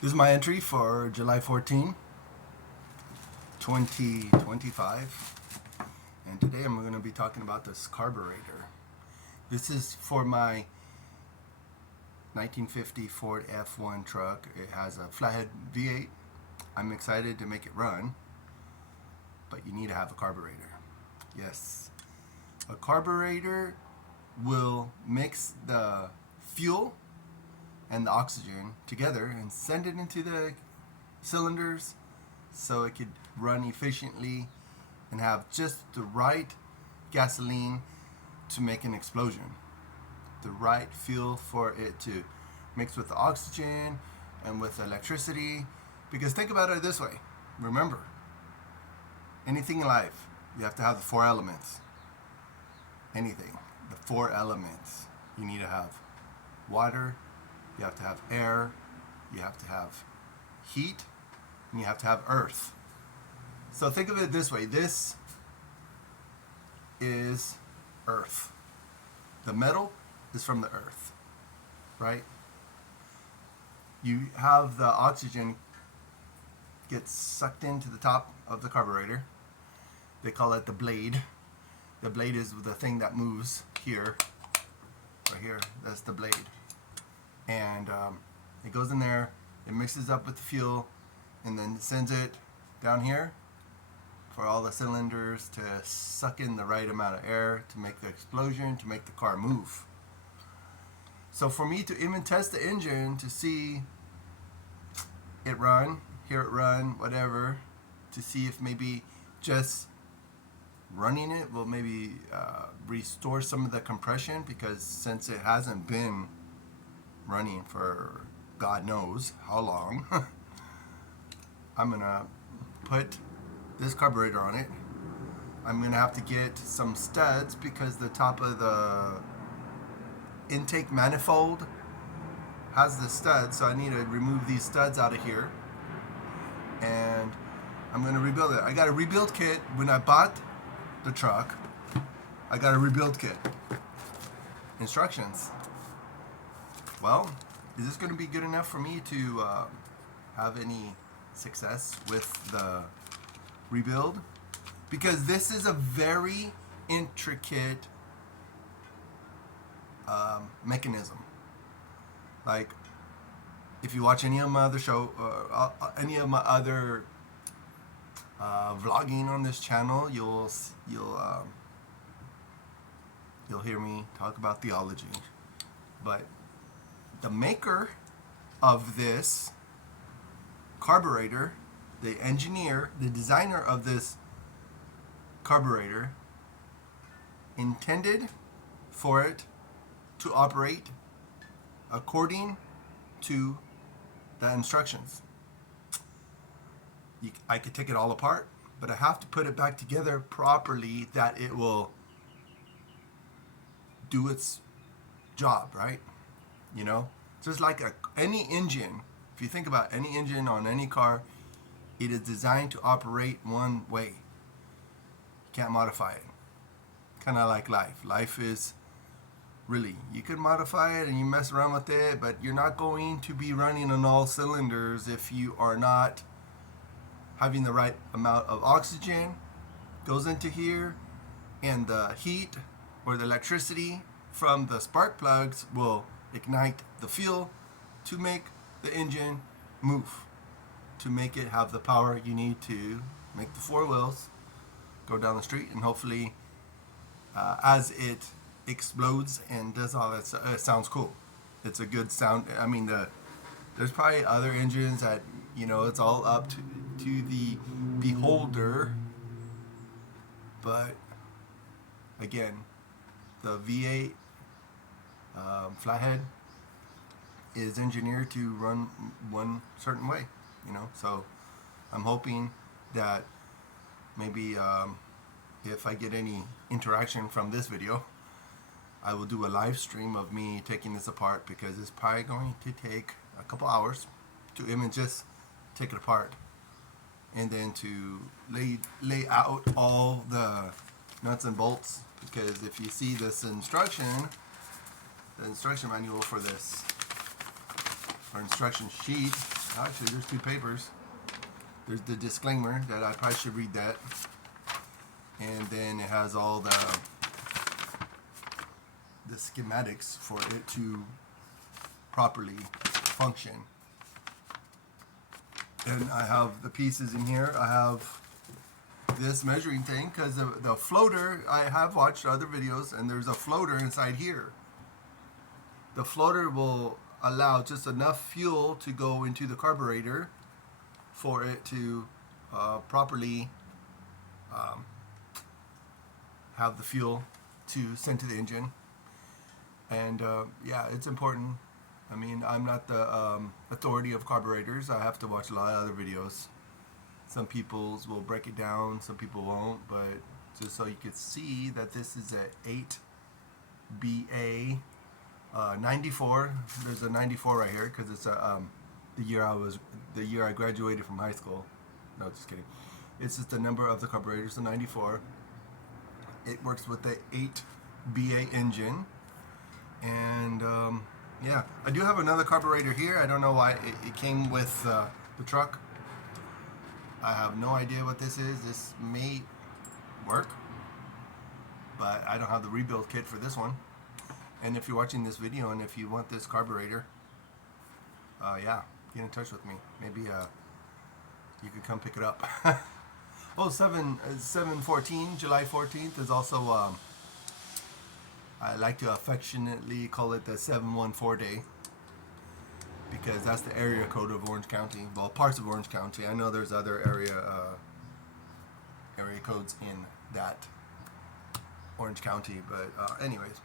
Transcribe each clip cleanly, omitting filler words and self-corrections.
This is my entry for July 14, 2025. And today I'm going to be talking about this carburetor. This is for my 1950 Ford F1 truck. It has a flathead V8. I'm excited to make it run, but you need to have a carburetor. Yes. A carburetor will mix the fuel and the oxygen together and send it into the cylinders so it could run efficiently and have just the right gasoline to make an explosion. The right fuel for it to mix with the oxygen and with the electricity. Because think about it this way. Remember, anything in life, you have to have the four elements. Anything. The four elements. You need to have water, you have to have air, you have to have heat, and you have to have earth. So think of it this way. This is earth. The metal is from the earth, right? You have the oxygen gets sucked into the top of the carburetor. They call it the blade. The blade is the thing that moves here, right here. That's the blade. And it goes in there, it mixes up with the fuel, and then sends it down here for all the cylinders to suck in the right amount of air to make the explosion, to make the car move. So for me to even test the engine to see it run, hear it run, whatever, to see if maybe just running it will maybe restore some of the compression, because since it hasn't been running for God knows how long, I'm gonna put this carburetor on it. I'm gonna have to get some studs because the top of the intake manifold has the studs, so I need to remove these studs out of here, and I'm gonna rebuild it. I got a rebuild kit. When I bought the truck, I got a rebuild kit. Instructions. Well, is this going to be good enough for me to have any success with the rebuild? Because this is a very intricate mechanism. Like, if you watch any of my other any of my other vlogging on this channel, you'll hear me talk about theology. But the maker of this carburetor, the engineer, the designer of this carburetor, intended for it to operate according to the instructions. I could take it all apart, but I have to put it back together properly that it will do its job, right? You know, just like any engine. If you think about any engine on any car, it is designed to operate one way. You can't modify it. Kind of like life. Life is really, you could modify it and you mess around with it, but you're not going to be running on all cylinders if you are not having the right amount of oxygen goes into here, and the heat or the electricity from the spark plugs will ignite the fuel to make the engine move, to make it have the power you need to make the four wheels go down the street, and hopefully as it explodes and does all that stuff, it sounds cool. It's a good sound. I mean, there's probably other engines that, you know, it's all up to the beholder, but again, the V8 flathead is engineered to run one certain way, you know. So I'm hoping that maybe if I get any interaction from this video, I will do a live stream of me taking this apart, because it's probably going to take a couple hours to even just take it apart, and then to lay out all the nuts and bolts. Because if you see this instruction, the instruction manual for this, or instruction sheet, Actually, there's two papers. There's the disclaimer that I probably should read that. And then it has all the schematics for it to properly function. And I have the pieces in here. I have this measuring thing because the floater, I have watched other videos, and there's a floater inside here. The floater will allow just enough fuel to go into the carburetor for it to properly have the fuel to send to the engine. And yeah, it's important. I mean, I'm not the authority of carburetors. I have to watch a lot of other videos. Some people will break it down, some people won't, but just so you could see that this is a 8BA 94. There's a 94 right here because it's the year I graduated from high school. No, just kidding. It's just the number of the carburetor, it's a 94. It works with the 8BA engine, and yeah, I do have another carburetor here. I don't know why it came with the truck. I have no idea what this is. This may work, but I don't have the rebuild kit for this one. And if you're watching this video and if you want this carburetor, yeah, get in touch with me. Maybe you could come pick it up. Oh, 7/14, July 14th is also, I like to affectionately call it the 714 day, because that's the area code of Orange County. Well, parts of Orange County. I know there's other area codes in that Orange County, but anyways,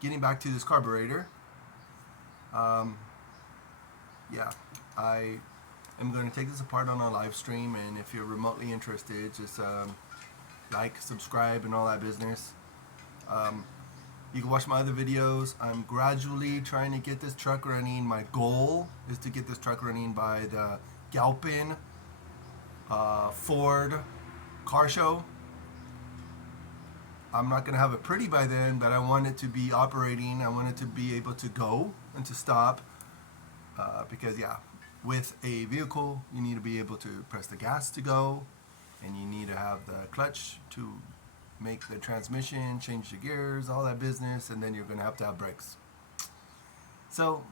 getting back to this carburetor. Yeah, I am going to take this apart on a live stream, and if you're remotely interested, just like, subscribe, and all that business. You can watch my other videos. I'm gradually trying to get this truck running. My goal is to get this truck running by the Galpin Ford car show. I'm not going to have it pretty by then, but I want it to be operating. I want it to be able to go and to stop. Because, yeah, with a vehicle, you need to be able to press the gas to go, and you need to have the clutch to make the transmission, change the gears, all that business, and then you're going to have brakes. So,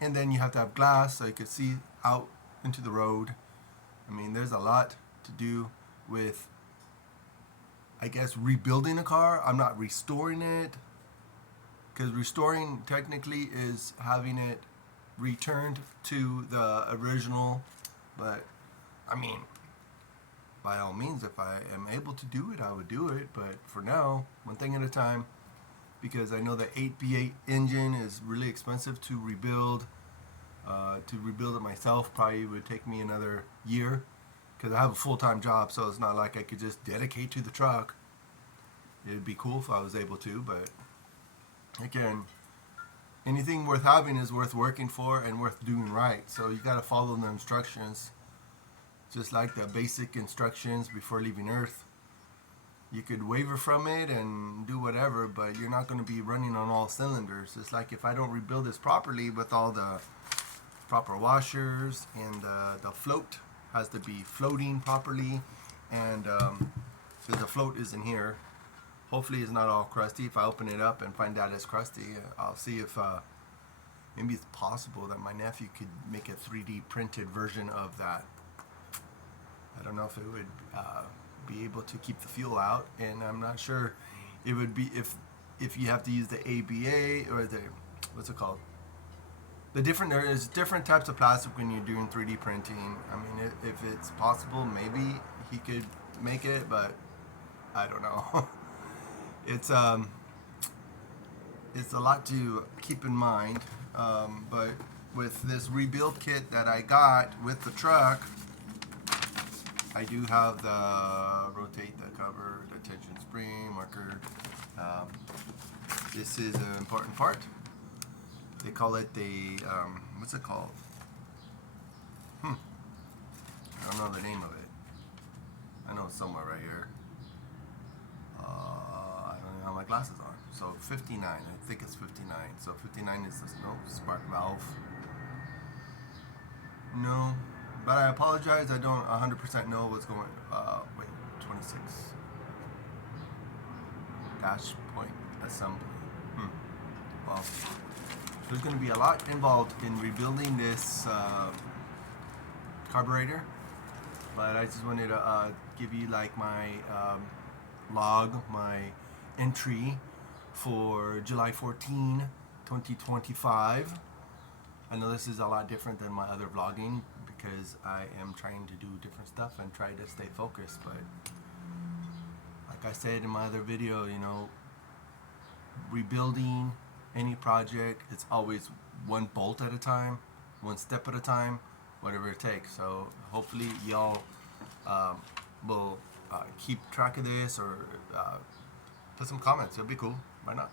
and then you have to have glass so you can see out into the road. I mean, there's a lot to do with, I guess, rebuilding a car. I'm not restoring it, because restoring technically is having it returned to the original. But I mean, by all means, if I am able to do it, I would do it. But for now, one thing at a time, because I know the 8B8 engine is really expensive to rebuild. To rebuild it myself probably would take me another year, because I have a full-time job, so it's not like I could just dedicate to the truck. It'd be cool if I was able to, but again, anything worth having is worth working for and worth doing right. So you got to follow the instructions, just like the basic instructions before leaving Earth. You could waver from it and do whatever, but you're not going to be running on all cylinders. It's like if I don't rebuild this properly with all the proper washers, and the float has to be floating properly, and so the float is in here. Hopefully it's not all crusty. If I open it up and find out it's crusty, I'll see if maybe it's possible that my nephew could make a 3D printed version of that. I don't know if it would be able to keep the fuel out, and I'm not sure it would be if you have to use the ABA or the, what's it called? There's different types of plastic when you're doing 3D printing. I mean, if it's possible, maybe he could make it, but I don't know. It's a lot to keep in mind, but with this rebuild kit that I got with the truck, I do have the rotate the cover, the tension spring, marker. This is an important part. They call it the, what's it called? I don't know the name of it. I know it's somewhere right here. I don't even have my glasses on. So 59, I think it's 59. So 59 is this, no, spark valve. No, but I apologize. I don't 100% know what's going. Wait, 26 dash point assembly. Well, there's going to be a lot involved in rebuilding this carburetor, but I just wanted to give you like my log, my entry for July 14, 2025. I know this is a lot different than my other vlogging because I am trying to do different stuff and try to stay focused, but like I said in my other video, you know, rebuilding any project, it's always one bolt at a time, one step at a time, whatever it takes. So hopefully y'all will keep track of this or put some comments. It'll be cool. Why not?